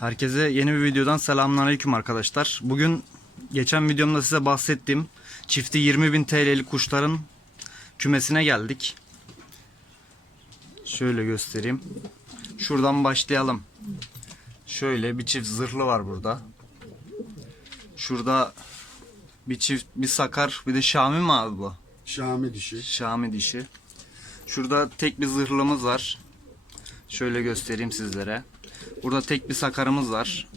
Herkese yeni bir videodan selamünaleyküm arkadaşlar. Bugün geçen videomda size bahsettiğim çifti 20.000 TL'lik kuşların kümesine geldik. Şöyle göstereyim. Şuradan başlayalım. Şöyle bir çift zırhlı var burada. Şurada bir çift bir sakar bir de Şami mi abi bu? Şami dişi. Şami dişi. Şurada tek bir zırhlımız var. Şöyle göstereyim sizlere. Burada tek bir sakarımız var.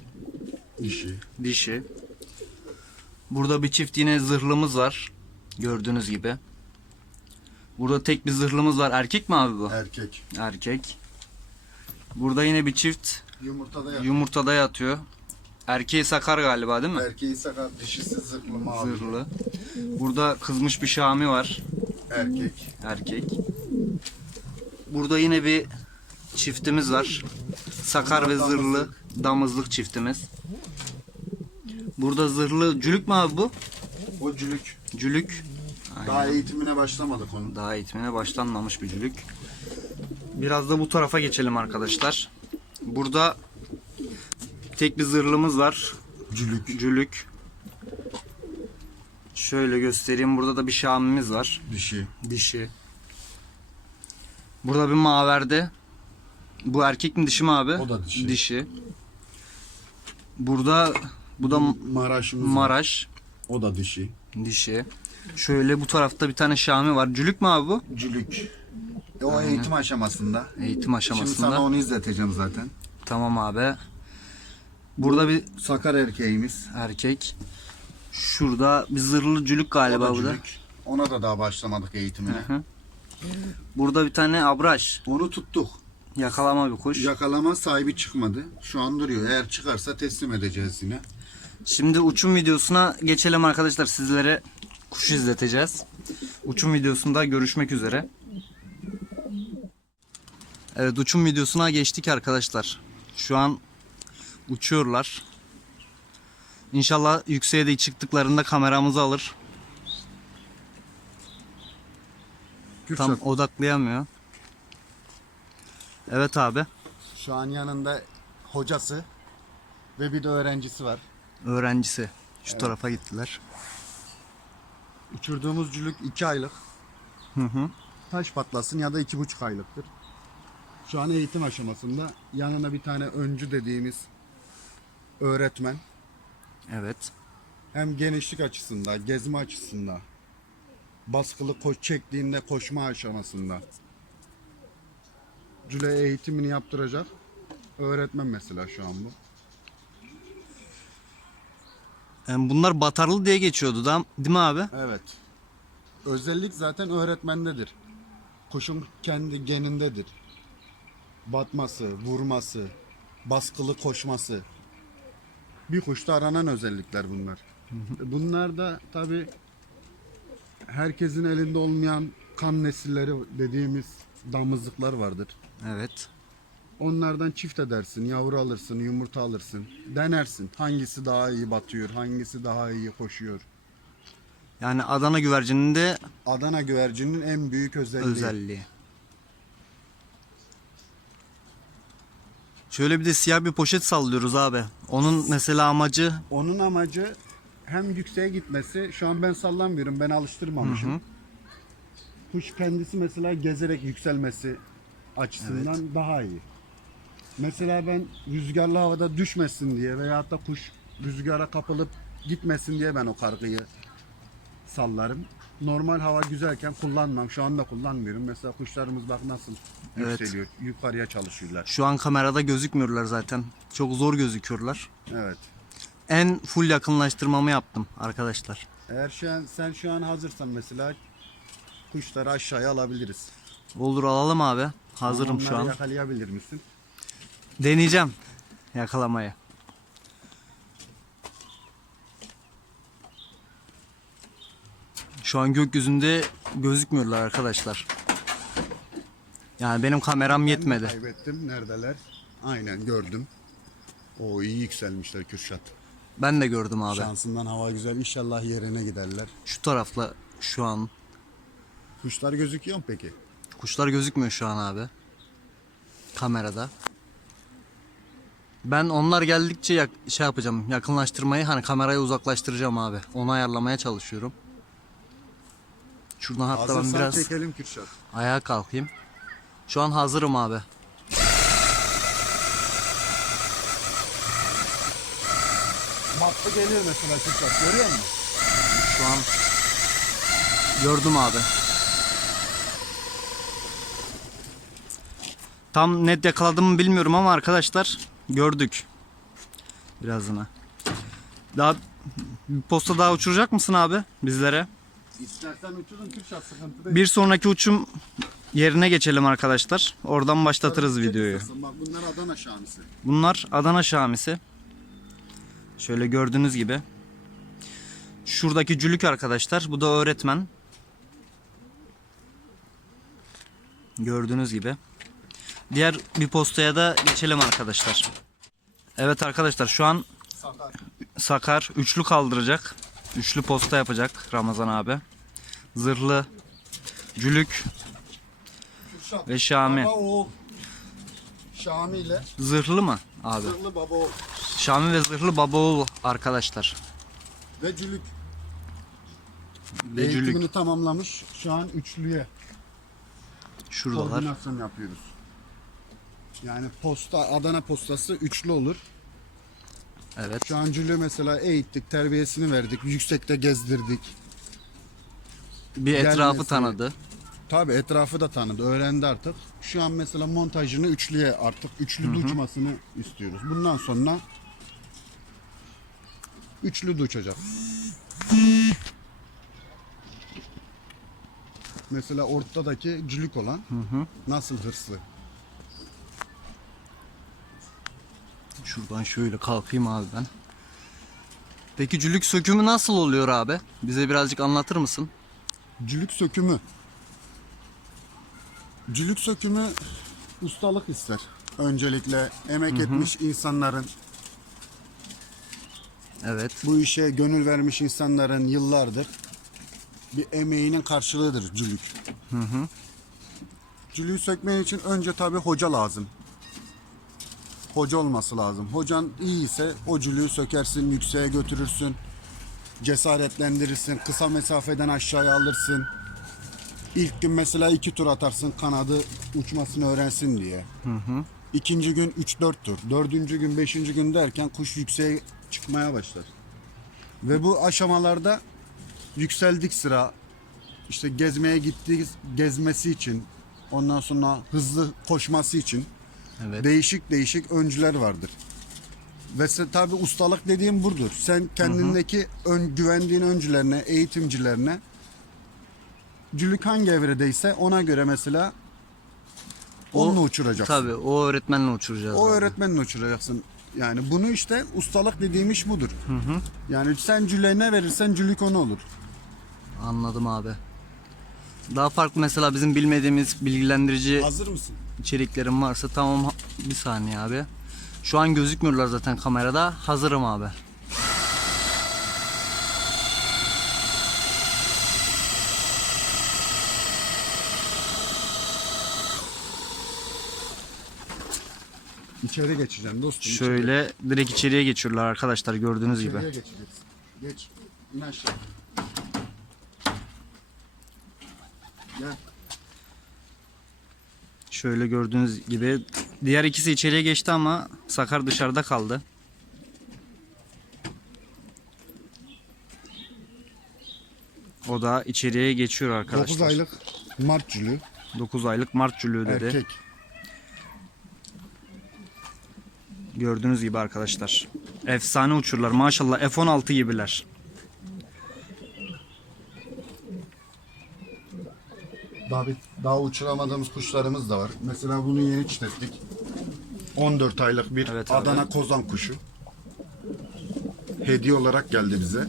Dişi. Dişi. Burada bir çift yine zırhlımız var. Gördüğünüz gibi. Burada tek bir zırhlımız var. Erkek mi abi bu? Erkek. Erkek. Burada yine bir çift Yumurtada yatan. yumurtada yatıyor. Erkeği sakar galiba değil mi? Erkeği sakat, dişisi zırhlı mavi. Zırhlı. Burada kızmış bir Şami var. Erkek. erkek. Burada yine bir çiftimiz var. Sakar ve zırhlı damızlık çiftimiz. Burada zırhlı cülük mü abi bu? O cülük. Cülük. Daha eğitimine başlamadık onun. Daha eğitimine başlanmamış bir cülük. Biraz da bu tarafa geçelim arkadaşlar. Burada tek bir zırhlımız var. Cülük. Cülük. Şöyle göstereyim. Burada da bir şamimiz var. Dişi. Dişi. Burada bir maverde. Bu erkek mi dişi mi abi? O da dişi. Dişi. Burada bu da Maraş'ımız var. Maraş O da dişi. dişi. Şöyle bu tarafta bir tane Şami var. Cülük mü abi bu? Cülük. E, o eğitim aşamasında. Eğitim Şimdi aşamasında. sana onu izleteceğim zaten. Tamam abi. Burada bir Sakar erkeğimiz. erkek. Şurada bir zırhlı cülük O galiba bu da. cülük. Ona da daha başlamadık eğitimine. Hı hı. Burada bir tane abraş. Onu tuttuk. Yakalama bir kuş. Yakalama sahibi çıkmadı. Şu an duruyor. Eğer çıkarsa teslim edeceğiz yine. Şimdi uçum videosuna geçelim arkadaşlar. Sizlere kuş izleteceğiz. Uçum videosunda görüşmek üzere. Evet uçum videosuna geçtik arkadaşlar. Şu an uçuyorlar. İnşallah yükseğe de çıktıklarında kameramızı alır. Kürşat, Tam odaklayamıyor. Evet abi. şu an yanında hocası ve bir de öğrencisi var. Öğrencisi. Şu tarafa gittiler. Uçurduğumuz cülük 2 aylık. Hı hı. Taş patlasın ya da 2,5 aylıktır. Şu an eğitim aşamasında. Yanına bir tane öncü dediğimiz öğretmen. Evet. Hem genişlik açısından, gezme açısından, baskılı koş çektiğinde koşma aşamasında. Cüle eğitimini yaptıracak. Öğretmen mesela şu an bu. Yani bunlar batarlı diye geçiyordu da değil mi abi? Evet. Özellik zaten öğretmendedir. Kuşun kendi genindedir. Batması, vurması, baskılı koşması. Bir kuşta aranan özellikler bunlar. Bunlar da tabi herkesin elinde olmayan kan nesilleri dediğimiz damızlıklar vardır. Evet. Onlardan çift edersin, yavru alırsın, yumurta alırsın. Denersin hangisi daha iyi batıyor, hangisi daha iyi koşuyor. Yani Adana güvercininin de Adana güvercinin en büyük özelliği. özelliği. Şöyle bir de siyah bir poşet sallıyoruz abi. Onun mesela amacı Onun amacı hem yükseğe gitmesi. Şu an ben sallamıyorum. Ben alıştırmamışım. Kuş kendisi mesela gezerek yükselmesi açısından daha iyi. Mesela ben rüzgarlı havada düşmesin diye veya da kuş rüzgara kapılıp gitmesin diye ben o kargıyı sallarım. Normal hava güzelken kullanmam. Şu anda kullanmıyorum. Mesela kuşlarımız bak nasıl Evet. yükseliyor. Yukarıya çalışıyorlar. şu an kamerada gözükmüyorlar zaten. Çok zor gözüküyorlar. Evet. En full yakınlaştırmamı yaptım arkadaşlar. Eğer şu an, sen şu an hazırsan mesela kuşları aşağıya alabiliriz. Olur alalım abi. Hazırım şu an. yakalayabilir misin? Deneyeceğim yakalamayı. Şu an gökyüzünde gözükmüyorlar arkadaşlar. Yani benim kameram yetmedi. Kaybettim. Neredeler? Aynen gördüm. O iyi yükselmişler Kürşat. Ben de gördüm abi. Şansından hava güzel. İnşallah yerine giderler. Şu tarafla şu an Kuşlar gözüküyor mu peki? Kuşlar gözükmüyor şu an abi. Kamerada. Ben onlar geldikçe yak- şey yapacağım. Yakınlaştırmayı hani kamerayı uzaklaştıracağım abi. Onu ayarlamaya çalışıyorum. Şuradan hatta ben Hazırsan biraz çekelim Kürşat. ayağa kalkayım. Şu an hazırım abi. Matlı geliyor mesela Kürşat görüyor musun? Şu an gördüm abi. Tam net yakaladım mı bilmiyorum ama arkadaşlar gördük. Birazına. Daha bir posta daha uçuracak mısın abi bizlere? İstersen uçurun Kürşat sıkıntı değil. Bir sonraki uçum yerine geçelim arkadaşlar. Oradan başlatırız Çok videoyu. Bak bunlar Adana şamisi. Bunlar Adana Şamisi. Şöyle gördüğünüz gibi. Şuradaki cülük arkadaşlar. Bu da öğretmen. Gördüğünüz gibi. Diğer bir postaya da geçelim arkadaşlar. Evet arkadaşlar şu an Sakar. Sakar üçlü kaldıracak. Üçlü posta yapacak Ramazan abi. Zırhlı, cülük Kürşat. ve Şami. Baba oğul. Şami ile Zırhlı mı abi? zırhlı baba oğul. Şami ve zırhlı baba oğul arkadaşlar. Ve cülük. Ve cülük. Eğitimini tamamlamış. Şu an üçlüye Şuradalar. koordinasyon yapıyoruz. Yani posta Adana postası üçlü olur. Evet. Şu an cülüğü mesela eğittik, terbiyesini verdik, yüksekte gezdirdik. Bir etrafı gelmesi- tanıdı. Tabi etrafı da tanıdı, öğrendi artık. Şu an mesela montajını üçlüye artık üçlü uçmasını istiyoruz. Bundan sonra üçlü de uçacak. Mesela ortadaki cülük olan nasıl hırslı? Şuradan şöyle kalkayım abi ben. Peki cülük sökümü nasıl oluyor abi? Bize birazcık anlatır mısın? Cülük sökümü. Cülük sökümü ustalık ister. Öncelikle emek etmiş insanların, Evet. bu işe gönül vermiş insanların yıllardır bir emeğinin karşılığıdır cülük. Cülüğü sökmen için önce tabi hoca lazım. Hoca olması lazım. Hocan iyi ise o cülüğü sökersin, yükseğe götürürsün. Cesaretlendirirsin, kısa mesafeden aşağıya alırsın. İlk gün mesela iki tur atarsın kanadı uçmasını öğrensin diye. İkinci gün 3-4 tur. Dördüncü gün, beşinci gün derken kuş yükseğe çıkmaya başlar. Ve bu aşamalarda yükseldik sıra işte gezmeye gittiği gezmesi için ondan sonra hızlı koşması için Evet. değişik değişik öncüler vardır. Ve tabi ustalık dediğim budur. Sen kendindeki ön, güvendiğin öncülerine, eğitimcilerine cülük hangi evredeyse ona göre mesela onunla uçuracaksın. Tabii o öğretmenle uçuracağız. O abi. öğretmenle uçuracaksın. Yani bunu işte ustalık dediğim iş budur. Yani sen cüleğe ne verirsen cülük onu olur. Anladım abi. Daha farklı mesela bizim bilmediğimiz bilgilendirici Hazır mısın? İçeriklerim varsa tamam bir saniye abi. Şu an gözükmüyorlar zaten kamerada. Hazırım abi. İçeri geçeceğim dostum. Şöyle direkt içeriye geçiyorlar arkadaşlar gördüğünüz gibi. İçeriye geçeceksin. Geç. İn aşağı. Gel. Şöyle gördüğünüz gibi diğer ikisi içeriye geçti ama Sakar dışarıda kaldı. O da içeriye geçiyor arkadaşlar. 9 aylık Mart cülü. 9 aylık Mart cülüğü dedi. Erkek. Gördüğünüz gibi arkadaşlar. Efsane uçurlar maşallah F-16 gibiler. Daha, bir, daha uçuramadığımız kuşlarımız da var. Mesela bunu yeni çiftlettik. 14 aylık bir Evet abi. Adana kozan kuşu. Hediye olarak geldi bize.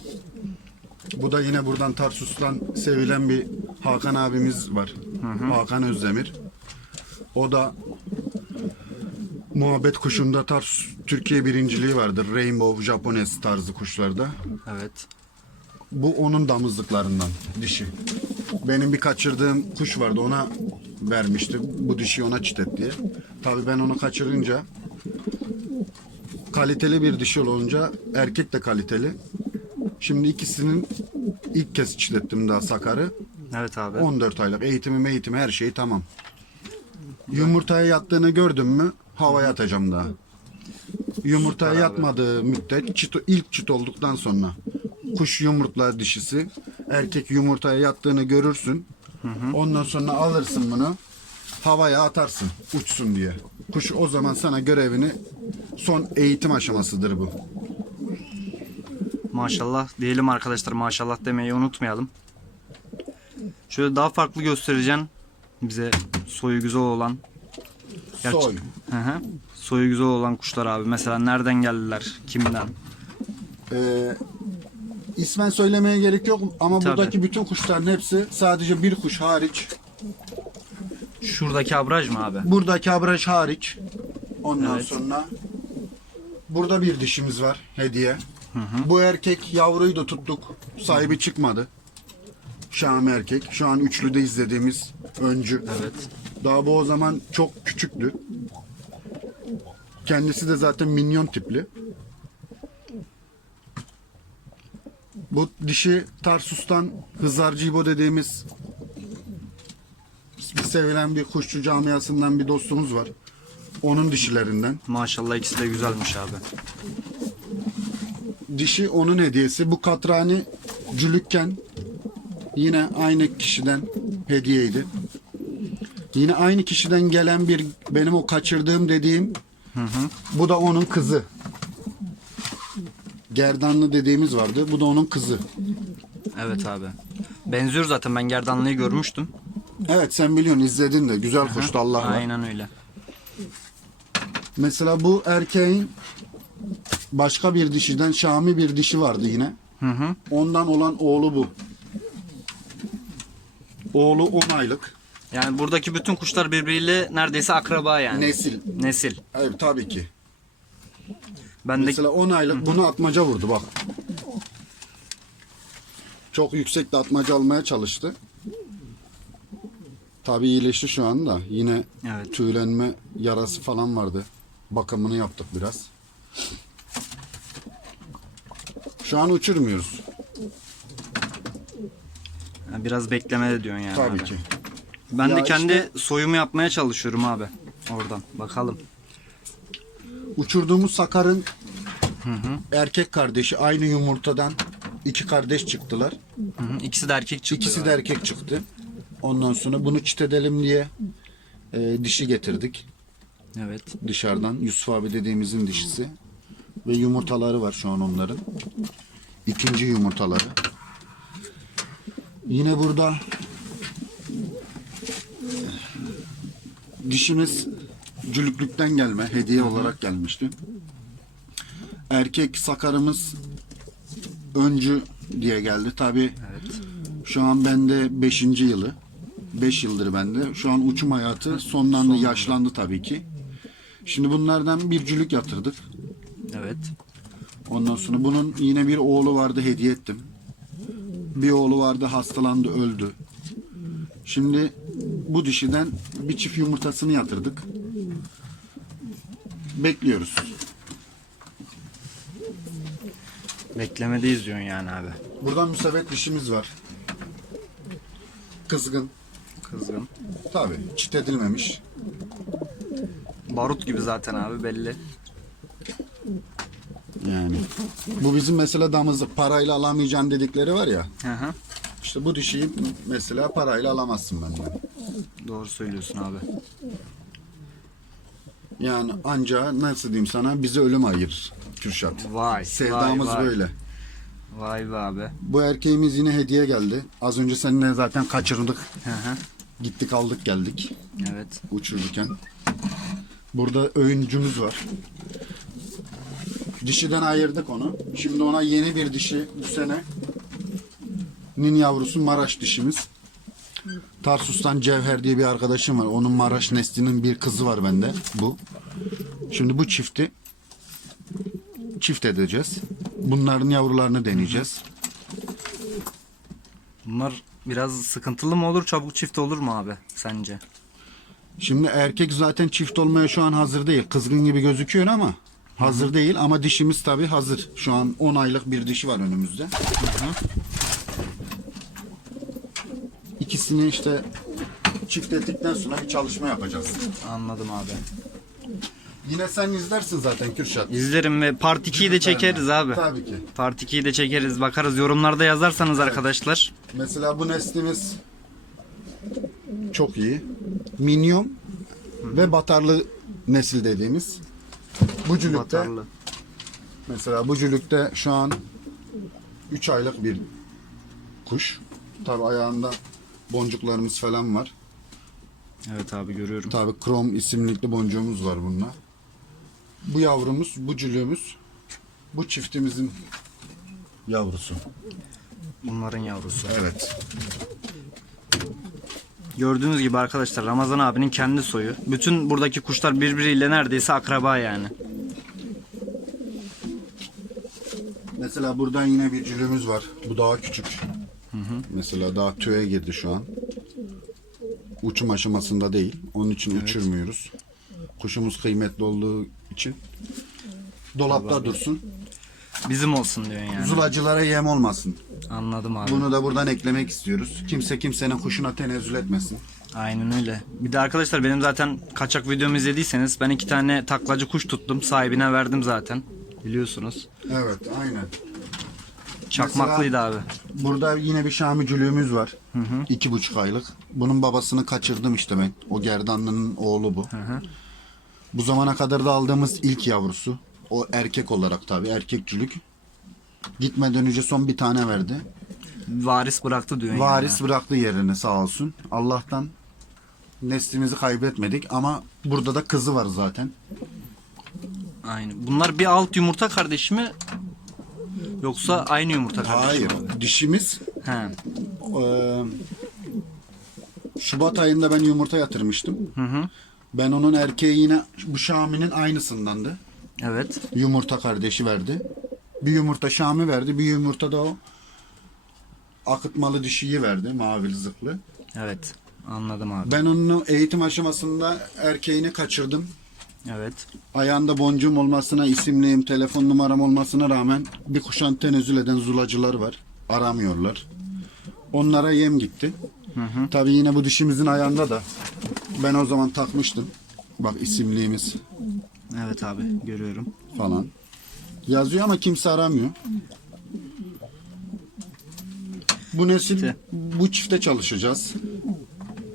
Bu da yine buradan Tarsus'tan sevilen bir Hakan abimiz var. Hakan Özdemir. O da muhabbet kuşunda Tarsus Türkiye birinciliği vardır. Rainbow, Japones tarzı kuşlarda. Evet. Bu onun damızlıklarından dişi. Benim bir kaçırdığım kuş vardı ona vermişti. Bu dişi ona çitet diye. Tabii ben onu kaçırınca kaliteli bir dişi olunca erkek de kaliteli. Şimdi ikisinin ilk kez çiğnettim daha Sakar'ı. Evet abi. 14 aylık eğitimi eğitimi her şey tamam. Yumurtaya yattığını gördüm mü havaya atacağım daha. Yumurtaya Süper abi. yatmadığı müddet çit, ilk çit olduktan sonra kuş yumurtlar dişisi erkek yumurtaya yattığını görürsün. Ondan sonra alırsın bunu havaya atarsın uçsun diye. Kuş o zaman sana görevini son eğitim aşamasıdır bu. Maşallah diyelim arkadaşlar maşallah demeyi unutmayalım. Şöyle daha farklı göstereceksin bize soyu güzel olan. Gerçi- Soy. Hı hı. Soyu güzel olan kuşlar abi. Mesela nereden geldiler? Kimden? Ee, ismen söylemeye gerek yok ama Tabii. buradaki bütün kuşların hepsi sadece bir kuş hariç. Şuradaki abraj mı abi? Buradaki abraj hariç. Ondan Evet. sonra burada bir dişimiz var hediye. Bu erkek yavruyu da tuttuk. Sahibi çıkmadı. Şam erkek. Şu an üçlüde izlediğimiz öncü. Evet. Daha bu o zaman çok küçüktü. Kendisi de zaten minyon tipli. Bu dişi Tarsus'tan Hızarcı İbo dediğimiz sevilen bir kuşçu camiasından bir dostumuz var. Onun dişilerinden. Maşallah ikisi de güzelmiş abi. Dişi onun hediyesi. Bu katrani cülükken yine aynı kişiden hediyeydi. Yine aynı kişiden gelen bir benim o kaçırdığım dediğim bu da onun kızı. Gerdanlı dediğimiz vardı. Bu da onun kızı. Evet abi. Benziyor zaten ben gerdanlıyı görmüştüm. Evet sen biliyorsun izledin de güzel kuştu Allah var. Aynen öyle. Mesela bu erkeğin başka bir dişiden Şami bir dişi vardı yine. Hı hı. Ondan olan oğlu bu. Oğlu 10 aylık. Yani buradaki bütün kuşlar birbiriyle neredeyse akraba yani. Nesil. Nesil. Evet tabii ki. Ben de Mesela 10 aylık bunu atmaca vurdu bak. Çok yüksek de atmaca almaya çalıştı. Tabii iyileşti şu anda. Yine Evet. tüylenme yarası falan vardı. Bakımını yaptık biraz. Şu an uçurmuyoruz. Yani biraz beklemede diyorsun yani. Tabii abi. ki. Ben Ya de kendi işte- soyumu yapmaya çalışıyorum abi. Oradan bakalım. Uçurduğumuz Sakar'ın erkek kardeşi aynı yumurtadan iki kardeş çıktılar. Hı hı. İkisi de erkek çıktı. İkisi de erkek çıktı. Ondan sonra bunu çit edelim diye e, dişi getirdik Evet. dışarıdan. Yusuf abi dediğimizin dişisi. Ve yumurtaları var şu an onların. İkinci yumurtaları. Yine burada dişimiz cülüklükten gelme hediye olarak gelmişti. Erkek sakarımız öncü diye geldi. Tabi Evet. şu an bende 5. yılı. 5 yıldır bende. Şu an uçum hayatı sonlandı, yaşlandı tabii ki. Şimdi bunlardan bir cülük yatırdık. Evet. Ondan sonra bunun yine bir oğlu vardı hediye ettim. Bir oğlu vardı hastalandı öldü. Şimdi bu dişiden bir çift yumurtasını yatırdık. Bekliyoruz. Beklemedeyiz diyorsun yani abi. Buradan müsebet dişimiz var. Kızgın. Kızgın. Tabii çit edilmemiş. Barut gibi zaten abi belli. Yani. Bu bizim mesela damızlık parayla alamayacağın dedikleri var ya. Hı hı. İşte bu dişiyi mesela parayla alamazsın benden. Doğru söylüyorsun abi. Yani anca nasıl diyeyim sana bizi ölüm ayırır Kürşat. Vay. Sevdamız vay, vay. böyle. Vay be abi. Bu erkeğimiz yine hediye geldi. Az önce seninle zaten kaçırdık. Hı hı. Gittik aldık geldik Evet. uçururken. Burada öğüncümüz var. Dişiden ayırdık onu. Şimdi ona yeni bir dişi bu sene. Nin yavrusu Maraş dişimiz. Tarsus'tan Cevher diye bir arkadaşım var. Onun Maraş neslinin bir kızı var bende. Bu. Şimdi bu çifti çift edeceğiz. Bunların yavrularını deneyeceğiz. Bunlar biraz sıkıntılı mı olur, çabuk çift olur mu abi sence? Şimdi erkek zaten çift olmaya şu an hazır değil. Kızgın gibi gözüküyor ama Hazır değil ama dişimiz tabii hazır. Şu an 10 aylık bir dişi var önümüzde. İkisini işte çiftlettikten sonra bir çalışma yapacağız. Anladım abi. Yine sen izlersin zaten Kürşat. İzlerim ve part 2'yi de çekeriz abi. Tabii ki. Part 2'yi de çekeriz. Bakarız yorumlarda yazarsanız arkadaşlar. Mesela bu neslimiz çok iyi. Minyon ve batarlı nesil dediğimiz. Bu cülükte Batarlı. mesela bu cülükte şu an 3 aylık bir kuş. Tabi ayağında boncuklarımız falan var. Evet abi görüyorum. Tabi krom isimlikli boncuğumuz var bununla. Bu yavrumuz, bu cülüğümüz, bu çiftimizin yavrusu. Bunların yavrusu. Evet. Gördüğünüz gibi arkadaşlar Ramazan abinin kendi soyu. Bütün buradaki kuşlar birbiriyle neredeyse akraba yani. Mesela buradan yine bir cülüğümüz var. Bu daha küçük. Mesela daha tüye girdi şu an. Uçum aşamasında değil. Onun için uçurmuyoruz. Kuşumuz kıymetli olduğu için. Dolapta dursun. Bizim olsun diyorsun yani. Zulacılara yem olmasın. Anladım abi. Bunu da buradan eklemek istiyoruz. Kimse kimsenin kuşuna tenezzül etmesin. Aynen öyle. Bir de arkadaşlar benim zaten kaçak videomu izlediyseniz ben iki tane taklacı kuş tuttum. Sahibine verdim zaten. Biliyorsunuz. Evet, aynen. Çakmaklıydı abi. Burada yine bir Şami cülüğümüz var. İki buçuk aylık. Bunun babasını kaçırdım işte ben. O gerdanlının oğlu bu. Bu zamana kadar da aldığımız ilk yavrusu. O erkek olarak tabii erkek cülük. Gitmeden önce son bir tane verdi. Varis bıraktı diyorsun Varis bıraktı yerini sağ olsun. Allah'tan neslimizi kaybetmedik ama burada da kızı var zaten. yani. Aynen. Bunlar bir alt yumurta kardeşi mi? Yoksa aynı yumurta kardeşi Hayır. Dişimiz He. eee, Şubat ayında ben yumurta yatırmıştım. Hı hı. Ben onun erkeği yine bu Şami'nin aynısındandı. Evet. Yumurta kardeşi verdi. Bir yumurta Şami verdi. Bir yumurta da o akıtmalı dişiyi verdi. Mavi zıklı. Evet. Anladım abi. Ben onun eğitim aşamasında erkeğini kaçırdım. Evet. Ayağında boncuğum olmasına, isimliğim, telefon numaram olmasına rağmen bir kuşan tenezzül eden zulacılar var. Aramıyorlar. Onlara yem gitti. Tabii yine bu dişimizin ayağında da ben o zaman takmıştım. Bak isimliğimiz Evet abi görüyorum. falan. Yazıyor ama kimse aramıyor. Bu nesil İşte. bu çifte çalışacağız.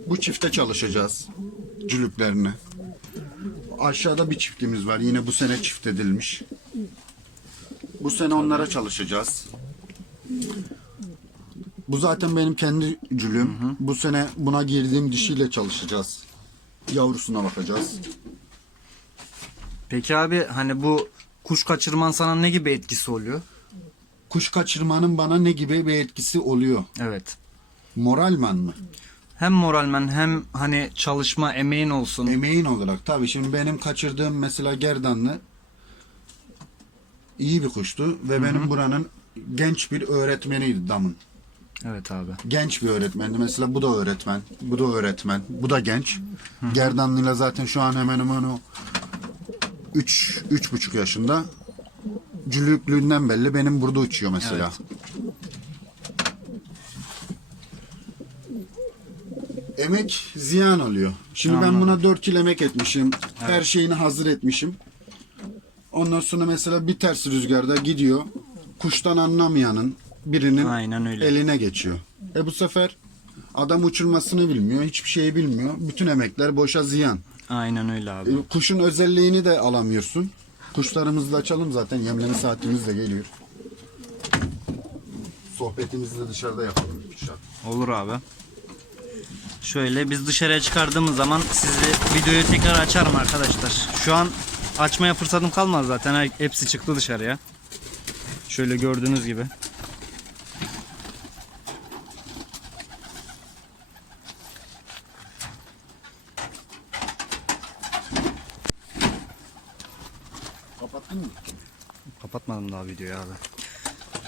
Bu çifte çalışacağız. Cülüklerini. Aşağıda bir çiftimiz var. Yine bu sene çift edilmiş. Bu sene onlara çalışacağız. Bu zaten benim kendi cülüm. Bu sene buna girdiğim dişiyle çalışacağız. Yavrusuna bakacağız. Peki abi hani bu kuş kaçırman sana ne gibi etkisi oluyor? Kuş kaçırmanın bana ne gibi bir etkisi oluyor? Evet. Moralman mı? Hem moralmen hem hani çalışma emeğin olsun. Emeğin olarak. Tabii şimdi benim kaçırdığım mesela gerdanlı iyi bir kuştu ve benim buranın genç bir öğretmeniydi damın. Evet abi. Genç bir öğretmendi. Mesela bu da öğretmen, bu da öğretmen, bu da genç. Gerdanlıyla zaten şu an hemen hemen o 3 üç buçuk yaşında. Cülüklüğünden belli benim burada uçuyor mesela. Emek ziyan oluyor. Şimdi ben Anladım. buna 4 yıl emek etmişim. Her şeyini hazır etmişim. Ondan sonra mesela bir ters rüzgarda gidiyor. Kuştan anlamayanın birinin Aynen öyle. eline geçiyor. E bu sefer adam uçurmasını bilmiyor, hiçbir şeyi bilmiyor. Bütün emekler boşa ziyan. Aynen öyle abi. E, kuşun özelliğini de alamıyorsun. Kuşlarımızı da açalım zaten. Yemleme saatimiz de geliyor. Sohbetimizi de dışarıda yapalım. Kürşat. Olur abi. Şöyle biz dışarıya çıkardığımız zaman sizi videoyu tekrar açarım arkadaşlar. Şu an açmaya fırsatım kalmadı zaten. Hepsi çıktı dışarıya. Şöyle gördüğünüz gibi. Kapattın mı? Kapatmadım daha videoyu abi.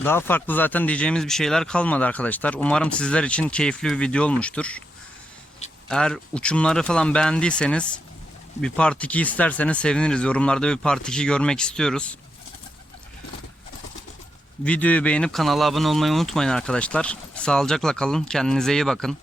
Daha farklı zaten diyeceğimiz bir şeyler kalmadı arkadaşlar. Umarım sizler için keyifli bir video olmuştur. Eğer uçumları falan beğendiyseniz Bir part 2 isterseniz seviniriz. Yorumlarda bir part 2 görmek istiyoruz. Videoyu beğenip kanala abone olmayı unutmayın arkadaşlar. Sağlıcakla kalın. Kendinize iyi bakın.